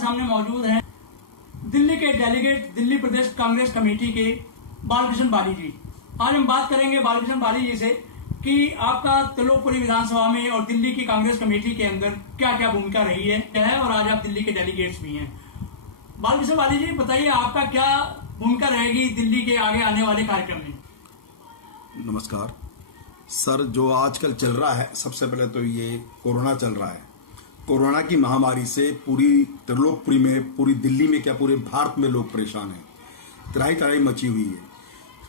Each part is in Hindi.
सामने मौजूद हैं दिल्ली के डेलीगेट, दिल्ली प्रदेश कांग्रेस कमेटी के बालकृष्ण बाली जी। आज हम बात करेंगे बालकृष्ण बाली जी से कि आपका त्रिलोकपुरी विधानसभा में और दिल्ली की कांग्रेस कमेटी के अंदर क्या क्या भूमिका रही है और आज आप दिल्ली के डेलीगेट्स भी हैं। बालकृष्ण बाली जी, बताइए आपका क्या भूमिका रहेगी दिल्ली के आगे आने वाले कार्यक्रम में। नमस्कार सर, जो आजकल चल रहा है, सबसे पहले तो ये कोरोना चल रहा है। कोरोना की महामारी से पूरी त्रिलोकपुरी में, पूरी दिल्ली में क्या पूरे भारत में लोग परेशान हैं। त्राही त्राही मची हुई है।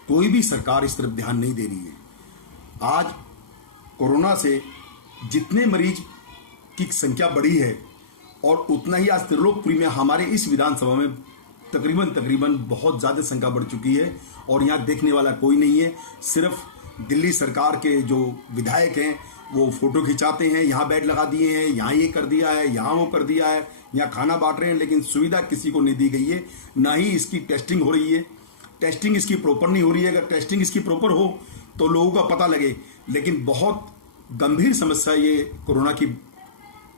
कोई भी सरकार इस तरफ ध्यान नहीं दे रही है। आज कोरोना से जितने मरीज की संख्या बढ़ी है और उतना ही आज त्रिलोकपुरी में हमारे इस विधानसभा में तकरीबन बहुत ज़्यादा संख्या बढ़ चुकी है और यहाँ देखने वाला कोई नहीं है। सिर्फ दिल्ली सरकार के जो विधायक हैं वो फोटो खिंचाते हैं, यहाँ बेड लगा दिए हैं, यहाँ ये कर दिया है, यहाँ वो कर दिया है, यहाँ खाना बांट रहे हैं, लेकिन सुविधा किसी को नहीं दी गई है। ना ही इसकी टेस्टिंग हो रही है। टेस्टिंग इसकी प्रॉपर नहीं हो रही है। अगर टेस्टिंग इसकी प्रॉपर हो तो लोगों का पता लगे, लेकिन बहुत गंभीर समस्या ये कोरोना की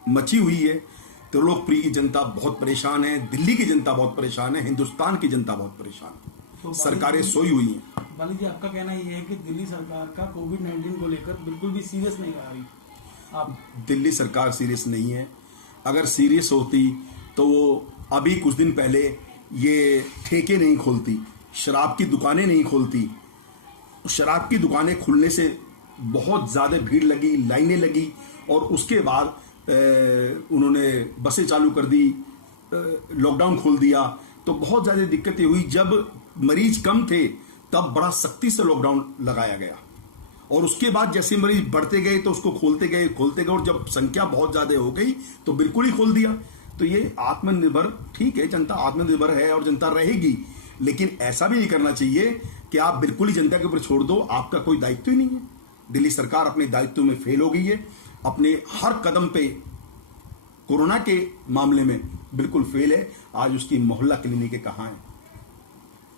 मची हुई है। त्रिलोकपुरी की जनता बहुत परेशान है, दिल्ली की जनता बहुत परेशान है, हिंदुस्तान की जनता बहुत परेशान है। तो सरकारें सोई हुई हैं। बाली जी, आपका कहना ये है कि दिल्ली सरकार का कोविड-19 को लेकर बिल्कुल भी सीरियस नहीं आ रही। आप दिल्ली सरकार सीरियस नहीं है। अगर सीरियस होती तो वो अभी कुछ दिन पहले ये ठेके नहीं खोलती, शराब की दुकानें नहीं खोलती। शराब की दुकानें खुलने से बहुत ज़्यादा भीड़ लगी, लाइनें लगी और उसके बाद उन्होंने बसें चालू कर दी, लॉकडाउन खोल दिया, तो बहुत ज़्यादा दिक्कतें हुई। जब मरीज कम थे तब बड़ा सख्ती से लॉकडाउन लगाया गया और उसके बाद जैसे मरीज बढ़ते गए तो उसको खोलते गए और जब संख्या बहुत ज़्यादा हो गई तो बिल्कुल ही खोल दिया। तो ये आत्मनिर्भर, ठीक है, जनता आत्मनिर्भर है और जनता रहेगी, लेकिन ऐसा भी नहीं करना चाहिए कि आप बिल्कुल ही जनता के ऊपर छोड़ दो। आपका कोई दायित्व ही नहीं है। दिल्ली सरकार अपने दायित्व में फेल हो गई है। अपने हर कदम पे कोरोना के मामले में बिल्कुल फेल है। आज उसकी मोहल्ला क्लिनिक कहाँ है?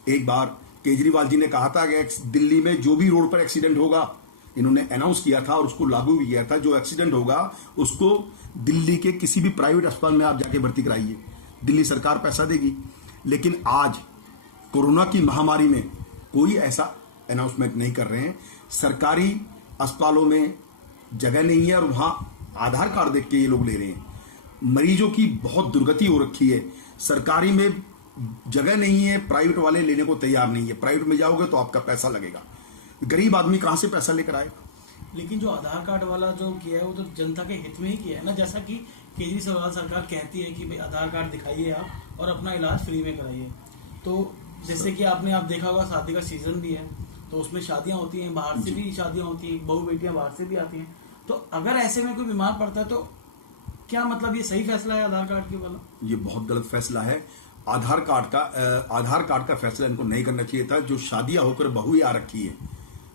एक बार केजरीवाल जी ने कहा था कि दिल्ली में जो भी रोड पर एक्सीडेंट होगा, इन्होंने अनाउंस किया था और उसको लागू भी किया था, जो एक्सीडेंट होगा उसको दिल्ली के किसी भी प्राइवेट अस्पताल में आप जाके भर्ती कराइए, दिल्ली सरकार पैसा देगी। लेकिन आज कोरोना की महामारी में कोई ऐसा अनाउंसमेंट नहीं कर रहे हैं। सरकारी अस्पतालों में जगह नहीं है और वहाँ आधार कार्ड देख के ये लोग ले रहे हैं। मरीजों की बहुत दुर्गति हो रखी है। सरकारी में जगह नहीं है, प्राइवेट वाले लेने को तैयार नहीं है। प्राइवेट में जाओगे तो आपका पैसा लगेगा। गरीब आदमी कहाँ से पैसा लेकर आएगा? लेकिन जो आधार कार्ड वाला जो किया है वो तो जनता के हित में ही किया है ना। जैसा कि केजरीवाल सरकार कहती है कि भाई आधार कार्ड दिखाइए आप और अपना इलाज फ्री में कराइए। तो जैसे कि आप देखा होगा, शादी का सीजन भी है तो उसमें शादियां होती हैं, बाहर से भी शादियां होती हैं, बहू बेटियां बाहर से भी आती हैं। तो अगर ऐसे में कोई बीमार पड़ता है तो क्या मतलब ये सही फैसला है आधार कार्ड के वाला? ये बहुत गलत फैसला है। आधार कार्ड का फैसला इनको नहीं करना चाहिए था। जो शादियां होकर बहुएं आ रखी है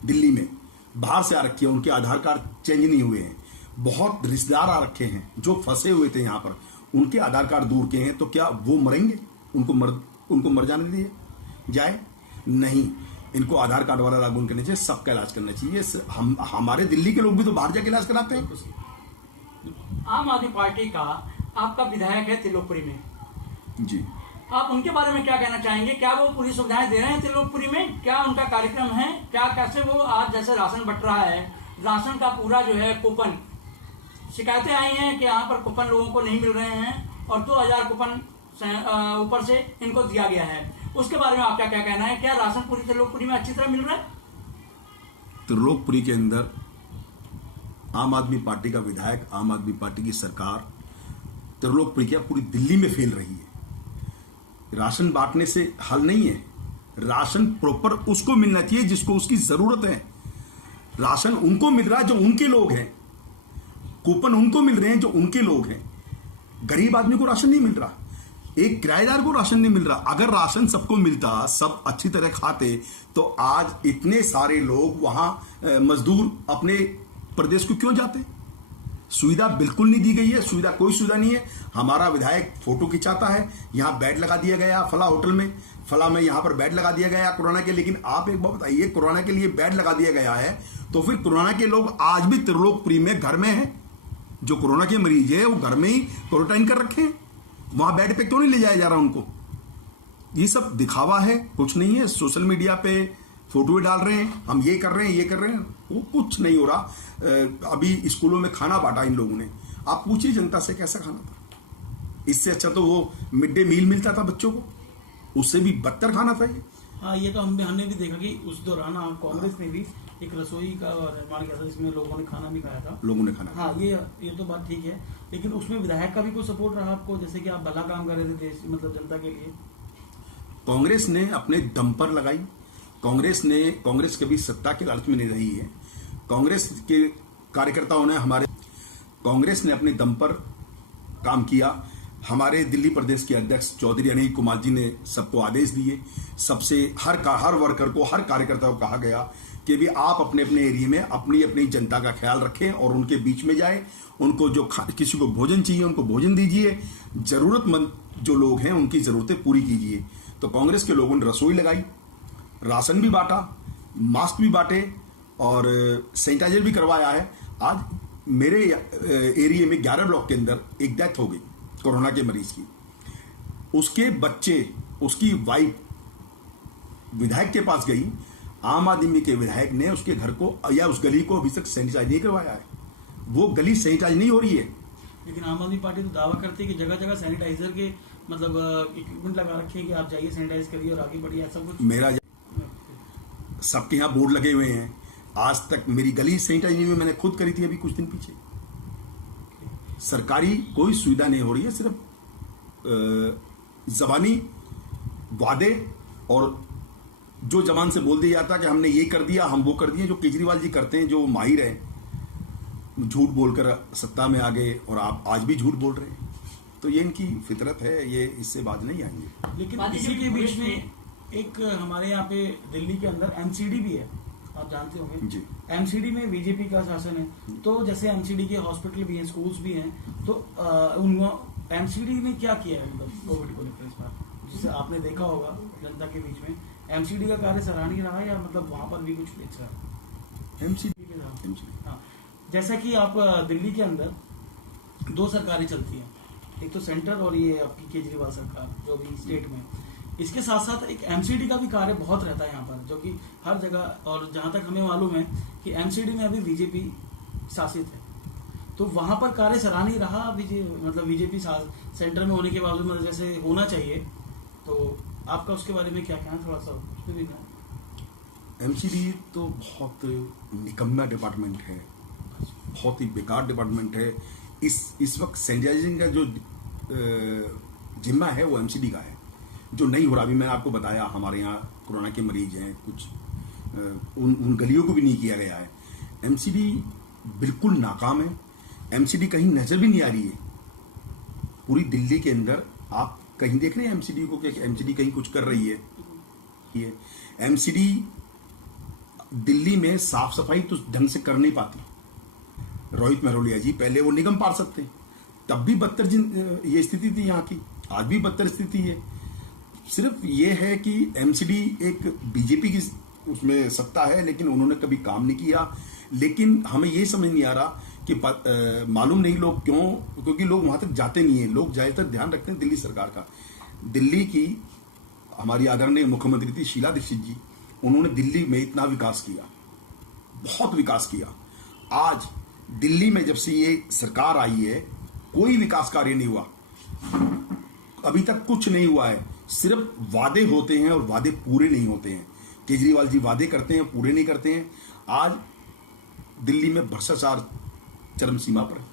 दिल्ली में, बाहर से आ रखी है, उनके आधार कार्ड चेंज नहीं हुए हैं। बहुत रिश्तेदार आ रखे हैं जो फंसे हुए थे यहाँ पर, उनके आधार कार्ड दूर के हैं। तो क्या वो मरेंगे? उनको मर जाने दिए जाए? नहीं, इनको आधार कार्ड वाला लागू करना चाहिए। सबका इलाज करना चाहिए। हमारे दिल्ली के लोग भी तो बाहर जाके इलाज कराते हैं। आम आदमी पार्टी का आपका विधायक है त्रिलोकपुरी में जी, आप उनके बारे में क्या कहना चाहेंगे? क्या वो पूरी सुविधाएं दे रहे हैं त्रिलोकपुरी में? क्या उनका कार्यक्रम है? क्या कैसे वो आज जैसे राशन बंट रहा है, राशन का पूरा जो है कूपन, शिकायतें आई हैं कि यहाँ पर कूपन लोगों को नहीं मिल रहे हैं और 2000 कूपन ऊपर से इनको दिया गया है। उसके बारे में आपका क्या कहना है? क्या राशन पूरी त्रिलोकपुरी में अच्छी तरह मिल रहा है? त्रिलोकपुरी के अंदर आम आदमी पार्टी का विधायक, आम आदमी पार्टी की सरकार त्रिलोकपुरी क्या पूरी दिल्ली में फैल रही है। राशन बांटने से हल नहीं है। राशन प्रॉपर उसको मिलना चाहिए जिसको उसकी जरूरत है। राशन उनको मिल रहा है जो उनके लोग हैं, कूपन उनको मिल रहे हैं जो उनके लोग हैं। गरीब आदमी को राशन नहीं मिल रहा, एक किराएदार को राशन नहीं मिल रहा। अगर राशन सबको मिलता, सब अच्छी तरह खाते, तो आज इतने सारे लोग वहां मजदूर अपने प्रदेश को क्यों जाते? सुविधा बिल्कुल नहीं दी गई है। सुविधा, कोई सुविधा नहीं है। हमारा विधायक फोटो खिंचाता है, यहाँ बेड लगा दिया गया फला होटल में, फला में यहाँ पर बेड लगा दिया गया कोरोना के। लेकिन आप एक बात बताइए, कोरोना के लिए बेड लगा दिया गया है तो फिर कोरोना के लोग आज भी त्रिलोकपुरी में घर में हैं। जो कोरोना के मरीज है वो घर में ही क्वारंटाइन कर रखे हैं। वहां बेड पे क्यों नहीं ले जाया जा रहा उनको? ये सब दिखावा है, कुछ नहीं है। सोशल मीडिया पे फोटो डाल रहे हैं, हम ये कर रहे हैं, ये कर रहे हैं, वो कुछ नहीं हो रहा। अभी स्कूलों में खाना बांटा इन लोगों ने, आप पूछिए जनता से कैसा खाना था। इससे अच्छा तो वो मिड डे मील मिलता था बच्चों को, उससे भी बदतर खाना था ये। हाँ, ये तो हमने भी देखा कि उस दौरान कांग्रेस ने भी एक रसोई का निर्माण किया था जिसमें लोगों ने खाना भी खाया था। लोगों ने खाना। हाँ, ये तो बात ठीक है, लेकिन उसमें विधायक का भी कोई सपोर्ट रहा आपको, जैसे कि आप भला काम कर रहे थे देश मतलब जनता के लिए? कांग्रेस ने अपने दम पर लगाई। कांग्रेस कभी सत्ता के लालच में नहीं रही है। कांग्रेस के कार्यकर्ताओं ने कांग्रेस ने अपने दम पर काम किया। हमारे दिल्ली प्रदेश के अध्यक्ष चौधरी अनिल कुमार जी ने सबको आदेश दिए, सबसे हर वर्कर को, हर कार्यकर्ता को कहा गया कि भी आप अपने अपने एरिया में अपनी अपनी जनता का ख्याल रखें और उनके बीच में जाए। उनको जो किसी को भोजन चाहिए उनको भोजन दीजिए, जरूरतमंद जो लोग हैं उनकी जरूरतें पूरी कीजिए। तो कांग्रेस के लोगों ने रसोई लगाई, राशन भी बांटा, मास्क भी बांटे और सैनिटाइजर भी करवाया है। आज मेरे एरिया में 11 ब्लॉक के अंदर एक डेथ हो गई कोरोना के मरीज की। उसके बच्चे, उसकी वाइफ विधायक के पास गई, आम आदमी के विधायक ने उसके घर को या उस गली को अभी तक सैनिटाइज नहीं करवाया है। वो गली सैनिटाइज नहीं हो रही है। लेकिन आम आदमी पार्टी तो दावा करती है कि जगह जगह सैनिटाइजर के मतलब इक्विपमेंट लगा रखे हैं कि आप जाइए सैनिटाइज करिए और आगे बढ़िए, ऐसा कुछ? मेरा सबके यहाँ बोर्ड लगे हुए हैं। आज तक मेरी गली सैनिटाइज नहीं हुई, मैंने खुद करी थी अभी कुछ दिन पीछे। सरकारी कोई सुविधा नहीं हो रही है, सिर्फ जबानी वादे और जो जबान से बोल दिया जाता है कि हमने ये कर दिया, हम वो कर दिए। जो केजरीवाल जी करते हैं, जो माहिर है, झूठ बोलकर सत्ता में आ गए और आप आज भी झूठ बोल रहे हैं। तो ये इनकी फितरत है, ये इससे बाज नहीं आएंगे। लेकिन इसी के बीच में एक हमारे यहाँ पे दिल्ली के अंदर एमसीडी भी है, आप जानते होंगे जी। एमसीडी में बीजेपी का शासन है, तो जैसे एमसीडी के हॉस्पिटल भी हैं, स्कूल्स भी हैं, तो उन एमसीडी ने क्या किया है मतलब कोविड को लेकर इस बार, जिसे आपने देखा होगा जनता के बीच में? एमसीडी का कार्य सराहनीय रहा या मतलब वहां पर भी कुछ अच्छा? एमसीडी हाँ, जैसा कि आप दिल्ली के अंदर 2 सरकारें चलती हैं, एक तो सेंटर और ये आपकी केजरीवाल सरकार जो भी स्टेट में। इसके साथ साथ एक एमसीडी का भी कार्य बहुत रहता है यहाँ पर, जो कि हर जगह, और जहां तक हमें मालूम है कि एमसीडी में अभी बीजेपी शासित है, तो वहां पर कार्य सराहनीय रहा मतलब बीजेपी सेंटर में होने के बावजूद, मतलब जैसे होना चाहिए। तो आपका उसके बारे में क्या कहना, थोड़ा सा उसमें भी कहना? एमसीडी तो बहुत निकम्मा डिपार्टमेंट है, बहुत ही बेकार डिपार्टमेंट है। इस वक्त सैनिटाइजिंग का जो जिम्मा है वो एमसीडी का है, जो नहीं हो रहा। अभी मैंने आपको बताया हमारे यहाँ कोरोना के मरीज हैं कुछ, उन गलियों को भी नहीं किया गया है। एमसीडी बिल्कुल नाकाम है। एमसीडी कहीं नजर भी नहीं आ रही है पूरी दिल्ली के अंदर। आप कहीं देख रहे हैं एमसीडी को कि एमसीडी कहीं कुछ कर रही है? ये एमसीडी दिल्ली में साफ सफाई तो ढंग से कर नहीं पाती। रोहित महरोलिया जी पहले वो निगम पार्षद थे, तब भी बदतर ये स्थिति थी यहाँ की, आज भी बदतर स्थिति है। सिर्फ ये है कि एमसीडी एक बीजेपी की उसमें सत्ता है, लेकिन उन्होंने कभी काम नहीं किया। लेकिन हमें ये समझ नहीं आ रहा कि मालूम नहीं लोग क्यों, क्योंकि लोग वहां तक जाते नहीं है। लोग ज्यादातर ध्यान रखते हैं दिल्ली सरकार का। दिल्ली की हमारी आदरणीय मुख्यमंत्री थी शीला दीक्षित जी, उन्होंने दिल्ली में इतना विकास किया, बहुत विकास किया। आज दिल्ली में जब से ये सरकार आई है कोई विकास कार्य नहीं हुआ, अभी तक कुछ नहीं हुआ है। सिर्फ वादे होते हैं और वादे पूरे नहीं होते हैं। केजरीवाल जी वादे करते हैं, पूरे नहीं करते हैं। आज दिल्ली में भ्रष्टाचार चरम सीमा पर,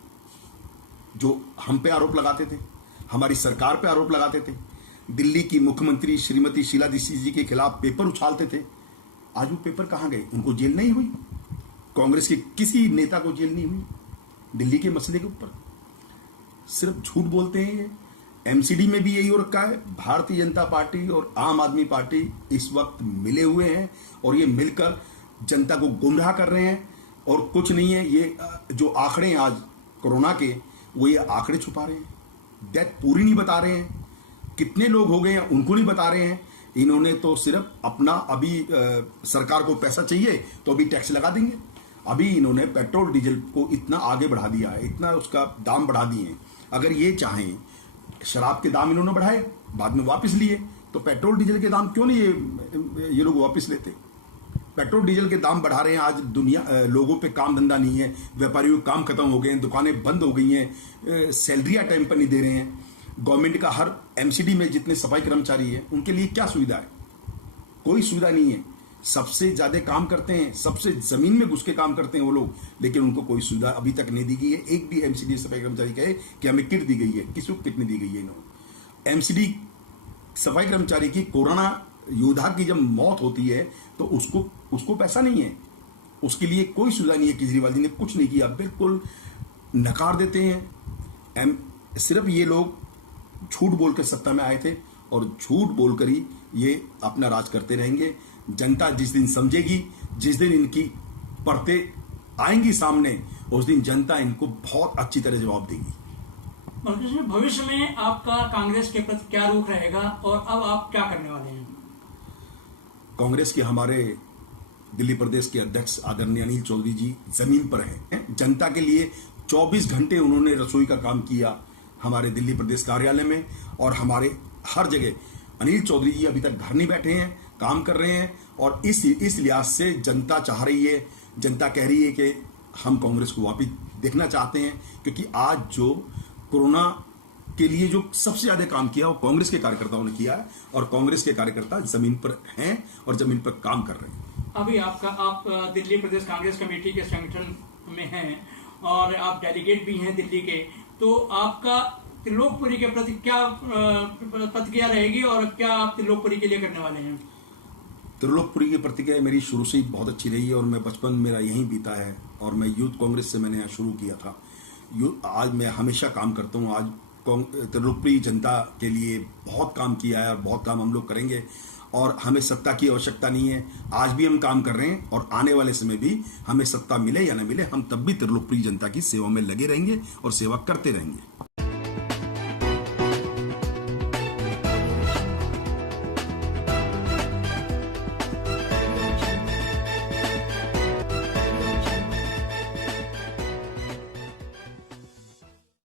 जो हम पे आरोप लगाते थे, हमारी सरकार पे आरोप लगाते थे, दिल्ली की मुख्यमंत्री श्रीमती शीला दीक्षित जी के खिलाफ पेपर उछालते थे, आज वो पेपर कहां गए? उनको जेल नहीं हुई, कांग्रेस के किसी नेता को जेल नहीं हुई दिल्ली के मसले के ऊपर। सिर्फ झूठ बोलते हैं ये। एमसीडी में भी यही हो रखा है। भारतीय जनता पार्टी और आम आदमी पार्टी इस वक्त मिले हुए हैं और ये मिलकर जनता को गुमराह कर रहे हैं और कुछ नहीं है। ये जो आंकड़े हैं आज कोरोना के, वो ये आंकड़े छुपा रहे हैं, डेथ पूरी नहीं बता रहे हैं, कितने लोग हो गए हैं उनको नहीं बता रहे हैं। इन्होंने तो सिर्फ अपना अभी सरकार को पैसा चाहिए तो अभी टैक्स लगा देंगे। अभी इन्होंने पेट्रोल डीजल को इतना आगे बढ़ा दिया है, इतना उसका दाम बढ़ा दिए हैं। अगर ये चाहें शराब के दाम इन्होंने बढ़ाए, बाद में वापस लिए, तो पेट्रोल डीजल के दाम क्यों नहीं ये लोग वापस लेते? पेट्रोल डीजल के दाम बढ़ा रहे हैं। आज दुनिया लोगों पे काम धंधा नहीं है, व्यापारियों के काम खत्म हो गए हैं, दुकानें बंद हो गई हैं, सैलरियाँ टाइम पर नहीं दे रहे हैं। गवर्नमेंट का हर एमसीडी में जितने सफाई कर्मचारी हैं उनके लिए क्या सुविधा है? कोई सुविधा नहीं है। सबसे ज्यादा काम करते हैं, सबसे जमीन में घुस के काम करते हैं वो लोग, लेकिन उनको कोई सुविधा अभी तक नहीं दी गई है। एक भी एमसीडी सफाई कर्मचारी कहे कि हमें किट दी गई है, किसी को किट नहीं दी गई है। इन्होंने एमसीडी सफाई कर्मचारी की कोरोना योद्धा की जब मौत होती है तो उसको पैसा नहीं है, उसके लिए कोई सुविधा नहीं है। केजरीवाल जी ने कुछ नहीं किया, बिल्कुल नकार देते हैं। सिर्फ ये लोग झूठ बोलकर सत्ता में आए थे और झूठ बोलकर ही ये अपना राज करते रहेंगे। जनता जिस दिन समझेगी, जिस दिन इनकी परतें आएंगी सामने, उस दिन जनता इनको बहुत अच्छी तरह जवाब देगी। बालकृष्ण, भविष्य में आपका कांग्रेस के प्रति क्या रुख रहेगा और अब आप क्या करने वाले हैं? कांग्रेस के हमारे दिल्ली प्रदेश के अध्यक्ष आदरणीय अनिल चौधरी जी जमीन पर हैं। जनता के लिए 24 घंटे उन्होंने रसोई का काम किया हमारे दिल्ली प्रदेश कार्यालय में, और हमारे हर जगह अनिल चौधरी जी अभी तक घर नहीं बैठे हैं, काम कर रहे हैं। और इस लिहाज से जनता चाह रही है, जनता कह रही है कि हम कांग्रेस को वापस देखना चाहते हैं, क्योंकि आज जो कोरोना के लिए जो सबसे ज्यादा काम किया वो कांग्रेस के कार्यकर्ताओं ने किया है, और कांग्रेस के कार्यकर्ता जमीन पर हैं और जमीन पर काम कर रहे हैं। अभी आप दिल्ली प्रदेश कांग्रेस कमेटी के संगठन में हैं और आप डेलीगेट भी हैं दिल्ली के, तो आपका त्रिलोकपुरी के प्रति क्या प्रतिक्रिया रहेगी और क्या आप त्रिलोकपुरी के लिए करने वाले हैं? त्रिलोकपुरी की प्रतिक्रिया मेरी शुरू से ही बहुत अच्छी रही है, और मैं बचपन मेरा यहीं बीता है, और मैं यूथ कांग्रेस से मैंने यहाँ शुरू किया था। आज मैं हमेशा काम करता हूँ। आज त्रिलोकपुरी जनता के लिए बहुत काम किया है और बहुत काम हम लोग करेंगे, और हमें सत्ता की आवश्यकता नहीं है। आज भी हम काम कर रहे हैं, और आने वाले समय भी हमें सत्ता मिले या न मिले, हम तब भी त्रिलोकपुरी जनता की सेवा में लगे रहेंगे और सेवा करते रहेंगे।